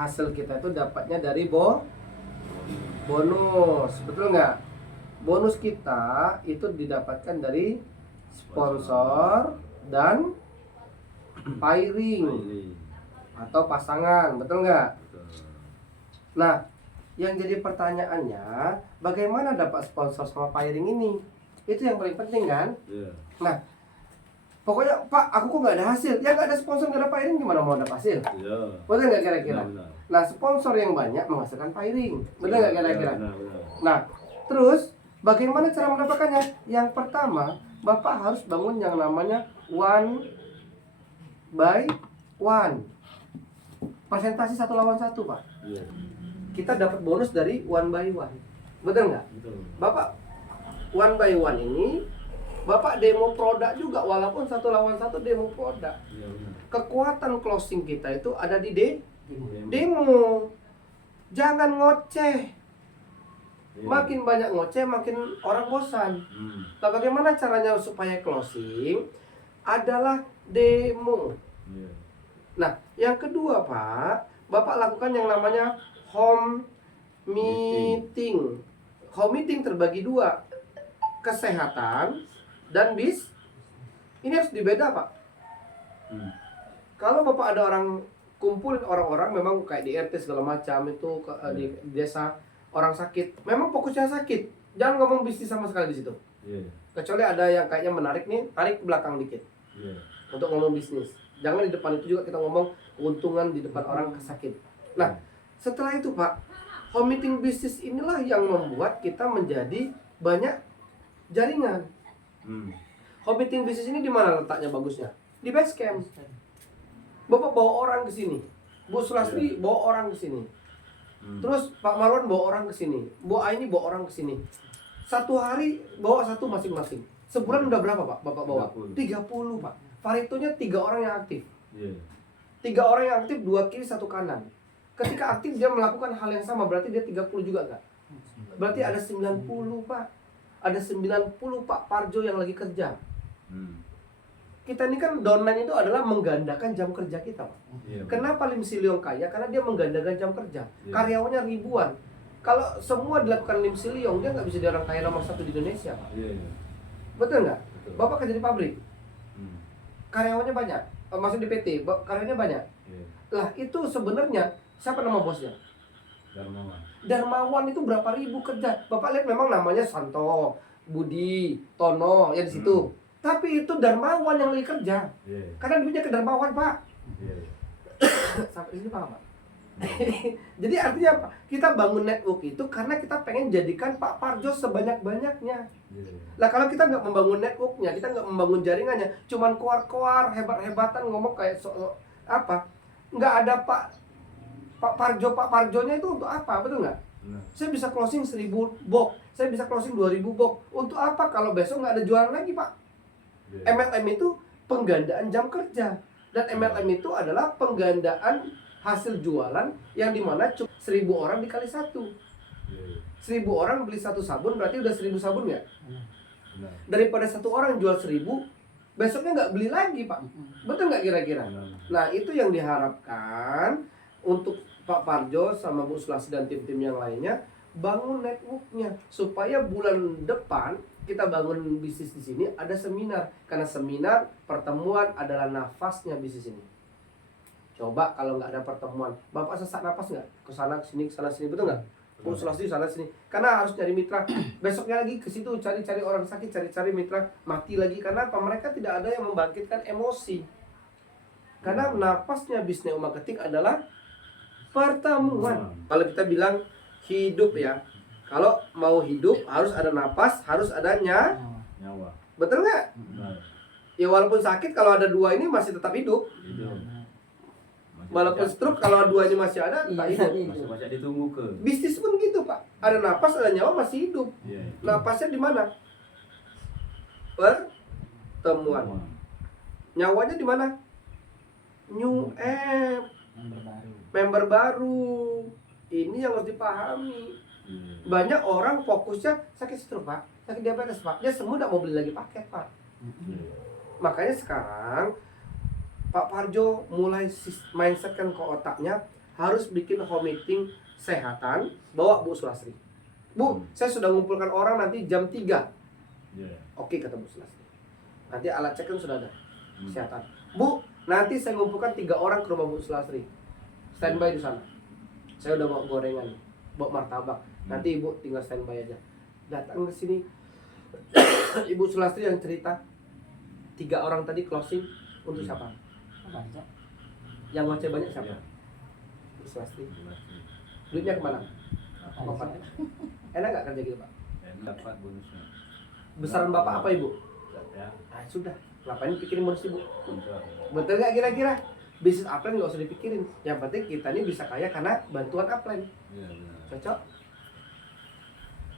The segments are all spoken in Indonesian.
hasil kita itu dapatnya dari bonus, betul nggak? Bonus kita itu didapatkan dari sponsor dan pairing atau pasangan, betul nggak? Nah, yang jadi pertanyaannya, bagaimana dapat sponsor sama pairing ini? Itu yang paling penting kan? Nah, pokoknya Pak, aku kok nggak ada hasil. Ya nggak ada sponsor, nggak ada pairing, gimana mau ada hasil? Betul nggak kira-kira? Nah, sponsor yang banyak menghasilkan pairing, betul nggak kira-kira? Nah, terus bagaimana cara mendapatkannya? Yang pertama, Bapak harus bangun yang namanya 1/1. Presentasi 1 lawan 1, Pak. Kita dapat bonus dari 1/1. Betul nggak? Bapak 1/1 ini Bapak demo produk juga, walaupun 1 lawan 1 demo produk. Kekuatan closing kita itu ada di demo. Jangan ngoceh. Makin banyak ngoceh, makin orang bosan. Nah, bagaimana caranya supaya closing? Adalah demo. Nah, yang kedua Pak, Bapak lakukan yang namanya home meeting. Home meeting terbagi dua, kesehatan dan bis. Ini harus dibeda Pak. Kalau Bapak ada orang kumpulin orang-orang, memang kayak di RT segala macam itu di desa orang sakit, memang fokusnya sakit. Jangan ngomong bisnis sama sekali di situ. Kecuali ada yang kayaknya menarik nih, tarik ke belakang dikit untuk ngomong bisnis. Jangan di depan itu juga kita ngomong keuntungan di depan orang sakit. Nah, setelah itu Pak, home meeting bisnis inilah yang membuat kita menjadi banyak jaringan. Home meeting bisnis ini di mana letaknya bagusnya? Di base camp. Bapak bawa orang ke sini, Bu Sulasri bawa orang ke sini, terus Pak Marwan bawa orang ke sini, Bu Aini bawa orang ke sini. Satu hari bawa satu masing-masing. Sebulan udah berapa Pak Bapak bawa? 30 Pak. Paritonya 3 orang yang aktif. 3 orang yang aktif, 2 kiri 1 kanan. Ketika aktif dia melakukan hal yang sama, berarti dia 30 juga nggak? Berarti ada 90 Pak. Ada 90 Pak Parjo yang lagi kerja. Kita ini kan downline itu adalah menggandakan jam kerja kita Pak. Kenapa Lim Siliong kaya? Karena dia menggandakan jam kerja. Karyawannya ribuan. Kalau semua dilakukan Lim Siliong, dia nggak bisa jadi orang kaya nomor 1 di Indonesia Pak. Betul nggak? Bapak kerja di pabrik, karyawannya banyak. Maksud di PT, karyawannya banyak. Lah itu sebenarnya siapa nama bosnya? Darmawan itu berapa ribu kerja. Bapak lihat memang namanya Santo, Budi, Tono yang di situ. Tapi itu Darmawan yang lagi kerja. Karena duitnya ke Darmawan Pak. Sampai sini paham Pak? Jadi artinya apa? Kita bangun network itu karena kita pengen jadikan Pak Parjo sebanyak-banyaknya. Lah kalau kita nggak membangun networknya, kita nggak membangun jaringannya, cuman koar-koar, hebat-hebatan ngomong kayak apa? Nggak ada Pak Parjonya itu untuk apa? Betul nggak? Saya bisa closing 1000 box, saya bisa closing 2000 box. Untuk apa kalau besok nggak ada jualan lagi Pak? MLM itu penggandaan jam kerja. Dan MLM itu adalah penggandaan hasil jualan yang dimana 1000 orang dikali 1. 1000 orang beli 1 sabun, berarti udah 1000 sabun ya? Daripada 1 orang jual 1000, besoknya nggak beli lagi Pak. Betul nggak kira-kira? Nah itu yang diharapkan untuk Pak Parjo sama Bu Sulasri dan tim-tim yang lainnya, bangun networknya supaya bulan depan kita bangun bisnis di sini ada seminar. Karena seminar pertemuan adalah nafasnya bisnis ini. Coba kalau nggak ada pertemuan, Bapak sesak napas nggak? Kesana sini, kesana sini, betul nggak? Bu Sulasri sana sini. Karena harus cari mitra. Besoknya lagi ke situ cari-cari orang sakit, cari-cari mitra, mati lagi. Karena apa? Mereka tidak ada yang membangkitkan emosi. Karena nafasnya bisnis marketing adalah pertemuan. Kalau kita bilang hidup ya, kalau mau hidup harus ada napas, harus ada nyawa. Betul nggak? Ya walaupun sakit, kalau ada 2 ini masih tetap hidup. Walaupun stroke, kalau 2 ini masih ada, tetap hidup. Masih ditunggu ke. Bisnis pun gitu Pak. Ada napas, ada nyawa, masih hidup. Napasnya di mana? Pertemuan. Nyawanya di mana? New app, member baru. Ini yang harus dipahami. Banyak orang fokusnya sakit stroke Pak, sakit diabetes Pak, dia semua tidak mau beli lagi paket Pak. Makanya sekarang Pak Parjo mulai mindsetkan ke otaknya, harus bikin home meeting kesehatan, bawa Bu Sulastri. Bu, saya sudah ngumpulkan orang nanti jam 3. Oke, kata Bu Sulastri. Nanti alat cek kan sudah ada, kesehatan. Bu, nanti saya ngumpulkan 3 orang ke rumah Bu Sulastri. Standby di sana. Saya udah bawa gorengan, bawa martabak. Nanti Ibu tinggal standby aja. Datang ke sini, Ibu Sulastri yang cerita 3 orang tadi closing untuk siapa? Yang ngoceh banyak siapa? Bu Sulastri. Duitnya kemana? Bapak. Enak gak kerja gitu Pak? Dapat bonusnya. Besaran Bapak apa Ibu? Ya. Sudah, ngapain pikirin bonus Ibu? Betul gak kira-kira? Bisnis upline gak usah dipikirin. Yang penting kita ini bisa kaya karena bantuan upline. Cocok?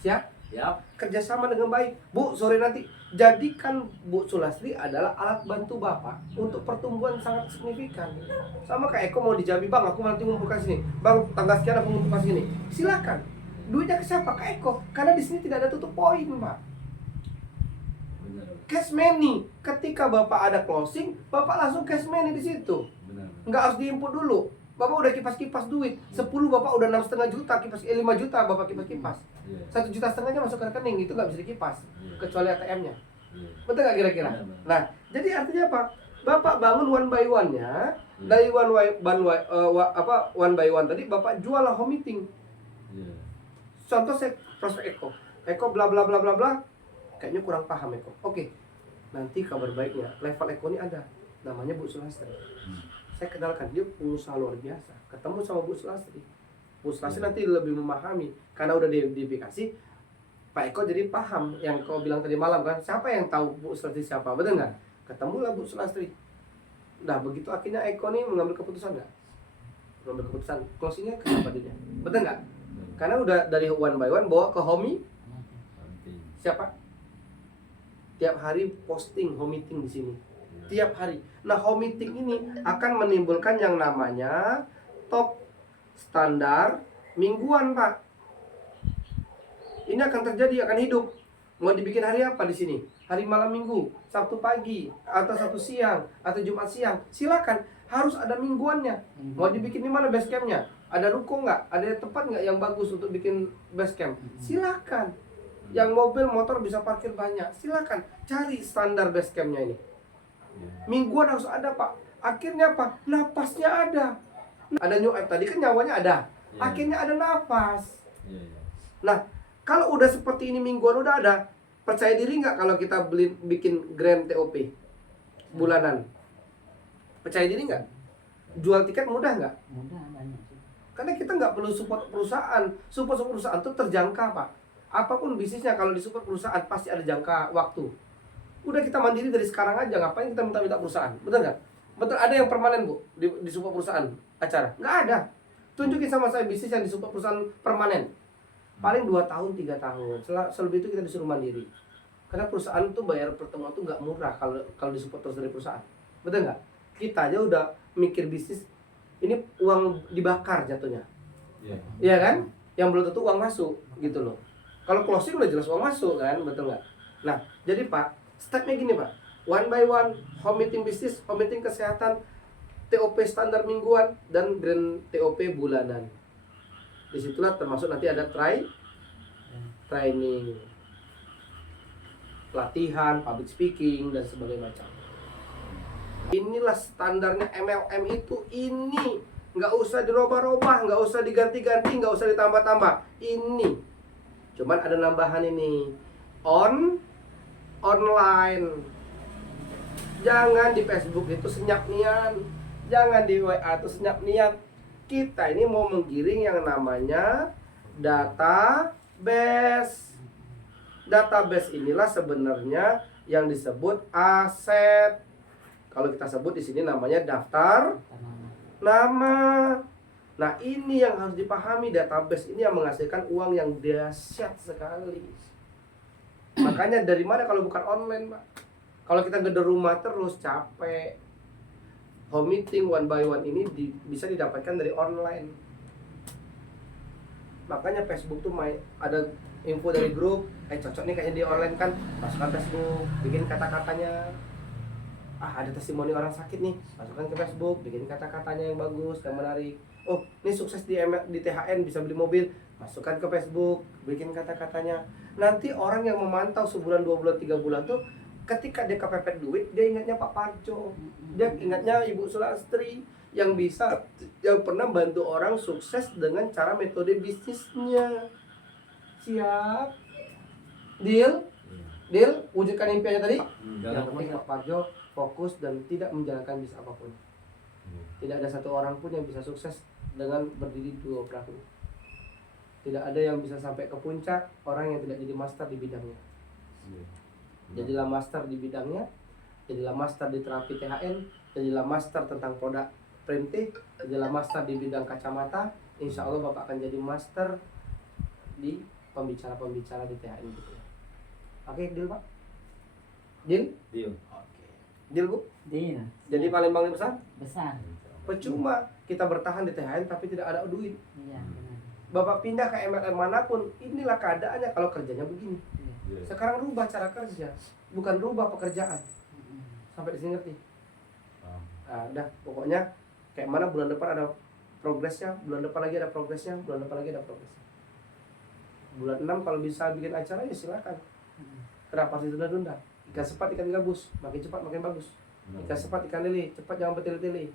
Siap? Siap. Kerjasama dengan baik. Bu, sore nanti jadikan Bu Sulastri adalah alat bantu Bapak untuk pertumbuhan sangat signifikan. Sama kayak Eko mau di Jambi, Bang, aku nanti ngumpulkan sini. Bang, tanggal sekian aku ngumpulkan sini. Silakan. Duitnya ke siapa? Ke Eko. Karena di sini tidak ada tutup poin, Pak. Cash money. Ketika Bapak ada closing, Bapak langsung cash money di situ. Nggak harus diinput dulu. Bapak udah kipas-kipas duit. 10 Bapak udah 6,5 juta, 5 juta Bapak kipas-kipas. 1,5 jutanya masuk ke rekening, itu nggak bisa dikipas. Kecuali ATM-nya. Betul nggak kira-kira? Nah, jadi artinya apa? Bapak bangun one by one-nya. Dari one by one tadi Bapak jual lah home meeting. Contoh saya prospek Eko bla bla bla bla bla. Kayaknya kurang paham Eko. Oke. Nanti kabar baiknya, level Eko ini ada. Namanya Bu Sulastri. Saya kenalkan, dia pengusaha luar biasa. Ketemu sama Bu Sulastri. Bu Sulastri nanti lebih memahami. Karena udah diedukasi, Pak Eko jadi paham. Yang kau bilang tadi malam kan, siapa yang tahu Bu Sulastri siapa? Betul nggak? Ketemulah Bu Sulastri. Nah, begitu akhirnya Eko nih mengambil keputusan nggak? Mengambil keputusan, closingnya kenapa dia? Betul nggak? Karena udah dari one by one bawa ke homie. Siapa? Tiap hari posting home meeting di sini. Tiap hari. Nah, home meeting ini akan menimbulkan yang namanya top standar mingguan, Pak. Ini akan terjadi, akan hidup. Mau dibikin hari apa di sini? Hari malam Minggu, Sabtu pagi, atau Sabtu siang, atau Jumat siang. Silakan. Harus ada mingguannya. Mau dibikin di mana base campnya? Ada ruko nggak? Ada tempat nggak yang bagus untuk bikin base camp? Silakan. Yang mobil motor bisa parkir banyak. Silakan cari standar base campnya ini. Mingguan harus ada, Pak. Akhirnya apa? Napasnya ada. Ada tadi kan nyawanya ada. Akhirnya ada napas. Nah, kalau udah seperti ini mingguan udah ada, percaya diri nggak kalau kita bikin grand TOP bulanan? Percaya diri nggak? Jual tiket mudah nggak? Mudah, banyak sih. Karena kita nggak perlu support perusahaan. Support perusahaan itu terjangka, Pak. Apapun bisnisnya kalau disupport perusahaan pasti ada jangka waktu. Udah kita mandiri dari sekarang aja, ngapain kita minta perusahaan? Betul nggak? Betul, ada yang permanen Bu di support perusahaan acara? Nggak ada. Tunjukin sama saya bisnis yang disupport perusahaan permanen. Paling 2 tahun, 3 tahun. Selebih itu kita disuruh mandiri. Karena perusahaan tuh bayar pertemuan tuh nggak murah kalau disupport terus dari perusahaan. Betul nggak? Kita aja udah mikir bisnis, ini uang dibakar jatuhnya. Iya kan? Yang belum tentu uang masuk gitu loh. Kalau closing udah jelas uang masuk kan, betul nggak? Nah, jadi Pak, stepnya gini Pak. One by one, home meeting bisnis, home meeting kesehatan, TOP standar mingguan, dan grand TOP bulanan. Disitulah termasuk nanti ada training, pelatihan, public speaking, dan sebagainya macam. Inilah standarnya MLM itu ini. Nggak usah dirubah-rubah, nggak usah diganti-ganti, nggak usah ditambah-tambah. Ini. Cuman ada nambahan ini. Online. Jangan di Facebook itu senyap nian. Jangan di WA itu senyap nian. Kita ini mau menggiring yang namanya database. Database inilah sebenarnya yang disebut aset. Kalau kita sebut di sini namanya daftar nama. Nah, ini yang harus dipahami, database ini yang menghasilkan uang yang dahsyat sekali. Makanya dari mana kalau bukan online, Pak? Kalau kita gedor rumah terus capek. Home meeting one by one ini bisa didapatkan dari online. Makanya Facebook tuh ada info dari grup, cocok nih kayaknya di online kan, masukkan Facebook, bikin kata-katanya. Ada testimoni orang sakit nih, masukkan ke Facebook, bikin kata-katanya yang bagus, yang menarik. oh ini sukses di THN bisa beli mobil, masukkan ke Facebook, bikin kata-katanya. Nanti orang yang memantau sebulan, 2 bulan, 3 bulan tuh ketika dia kepepet duit, dia ingatnya Pak Parjo, dia ingatnya Ibu Sulastri yang pernah bantu orang sukses dengan cara metode bisnisnya. Siap? Deal? Deal? Wujudkan impiannya tadi? Yang penting Pak Parjo fokus dan tidak menjalankan bisnis apapun. Tidak ada satu orang pun yang bisa sukses dengan berdiri 2 perahu. Tidak ada yang bisa sampai ke puncak orang yang tidak jadi master di bidangnya. Jadilah master di bidangnya, jadilah master di terapi THN, jadilah master tentang produk printing, jadilah master di bidang kacamata. Insya Allah Bapak akan jadi master di pembicara-pembicara di THN gitu ya. Oke, deal Pak? Deal? Deal. Oke. Deal Bu? Deal. Jadi paling besar? Besar. Percuma kita bertahan di THN tapi tidak ada duit. Iya, benar. Bapak pindah ke MLM manapun, inilah keadaannya kalau kerjanya begini. Iya. Sekarang rubah cara kerja, bukan rubah pekerjaan. Sampai di sini ngerti? Nah, udah, pokoknya kayak mana bulan depan ada progresnya, bulan depan lagi ada progresnya, bulan depan lagi ada progresnya. Bulan 6 kalau bisa bikin acara ya silakan. Kenapa harus ditunda-tunda? Ikan sepat, ikan gabus, makin cepat makin bagus. Ikan sepat, ikan lele, cepat jangan bertele-tele.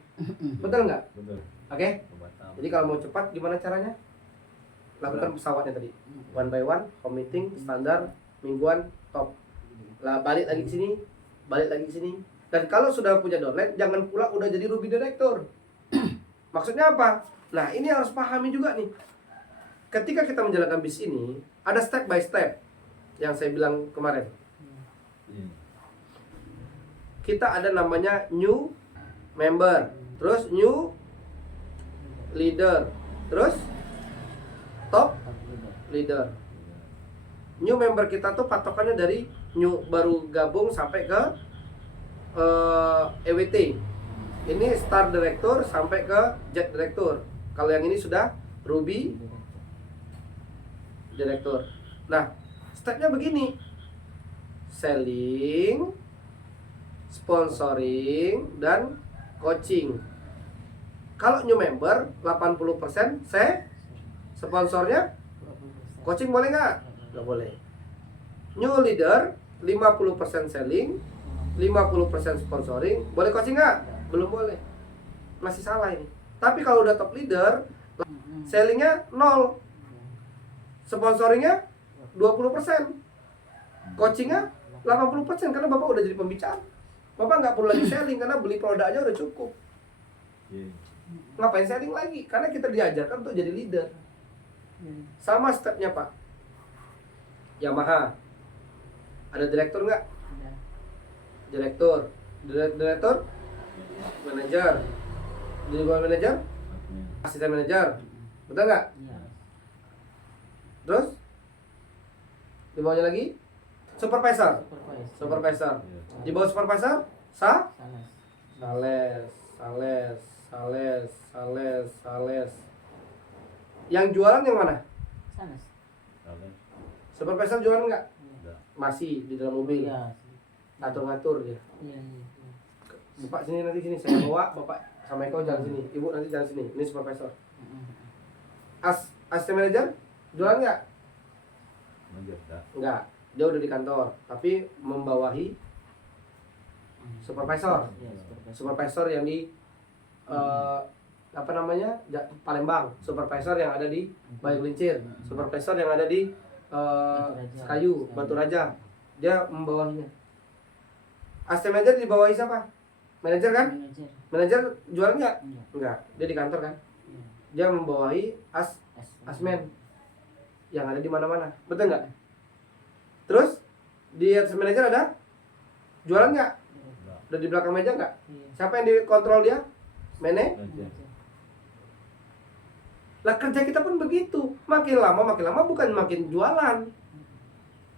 Betul nggak? Betul. Oke? Jadi kalau mau cepat gimana caranya? Lakukan pesawatnya tadi. One by one, home meeting, standar, mingguan, top. Lah balik lagi ke sini, balik lagi ke sini. Dan kalau sudah punya downline, jangan pula udah jadi Ruby Director. Maksudnya apa? Nah, ini harus pahami juga nih. Ketika kita menjalankan bis ini, ada step by step yang saya bilang kemarin. Kita ada namanya new member, terus new leader, terus top leader. New member kita tuh patokannya dari new baru gabung sampai ke EWT. Ini star director sampai ke jet director. Kalau yang ini sudah Ruby director. Nah, stepnya begini. Selling, sponsoring, dan coaching. Kalau new member 80% sponsornya, coaching boleh nggak? Nggak boleh. New leader 50% selling, 50% sponsoring, boleh coaching nggak? Belum boleh. Masih salah ini. Tapi kalau udah top leader, sellingnya 0, sponsoringnya 20%, coachingnya 80% karena Bapak udah jadi pembicara. Bapak nggak perlu lagi selling karena beli produknya udah cukup. Ngapain selling lagi? Karena kita diajarkan untuk jadi leader. Sama stepnya Pak. Yamaha. Ada direktur nggak? Direktur. Direktur. Manajer. Jadi bawah manajer. Asisten manajer. Betul nggak? Terus? Di bawahnya lagi? Supervisor. Supervisor. Di bawah supervisor? Sales. Yang jualan yang mana? Supervisor jualan nggak? Masih di dalam mobil. Ngatur-ngatur dia. Bapak sini nanti sini, saya bawa Bapak sama Eko jalan sini, Ibu nanti jalan sini. Ini supervisor. Asisten manajer jualan nggak? Nggak. Dia udah di kantor, tapi membawahi supervisor. Supervisor yang di Palembang, supervisor yang ada di Bayu Gelincir, supervisor yang ada di Kayu, Batu Raja. Dia membawahinya. Asisten manajer dibawahi siapa? Manajer kan? Manajer jualan nggak? Nggak. Dia di kantor kan? Dia membawahi asmen yang ada di mana-mana. Betul nggak? Terus di atas manajer ada jualan nggak? Udah di belakang meja nggak? Siapa yang dikontrol dia? Lah kerja kita pun begitu. Makin lama bukan makin jualan,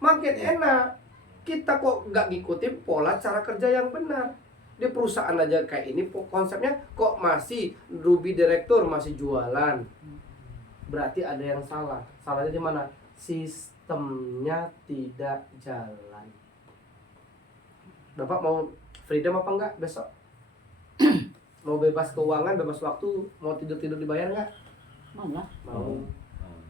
makin enak. Kita kok nggak ngikutin pola cara kerja yang benar. Di perusahaan aja kayak ini konsepnya kok masih Ruby Director masih jualan. Berarti ada yang salah. Salahnya di mana? Sistemnya tidak jalan. Bapak mau freedom apa enggak besok? Mau bebas keuangan, bebas waktu, mau tidur-tidur dibayar nggak? Mau lah. Mau.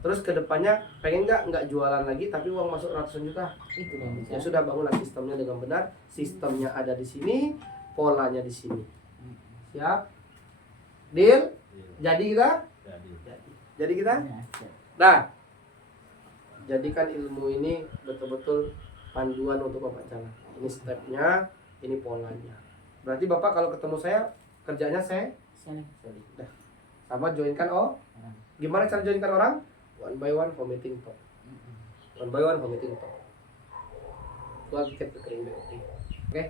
Terus kedepannya pengen nggak jualan lagi tapi uang masuk ratusan juta? Itu yang bisa. Ya sudah, bangunlah sistemnya dengan benar. Sistemnya ada di sini, polanya di sini. Siap? Deal? Jadi kita? Jadi kita? Ya, ya. Nah, jadikan ilmu ini betul-betul panduan untuk Bapak jalan. Ini stepnya, ini polanya. Berarti Bapak kalau ketemu saya, kerjanya saya Sini, sorry. sama joinkan gimana cara joinkan orang? One by one formatting top. One by one formatting top. Tuan tiket ke kering BOT. Oke?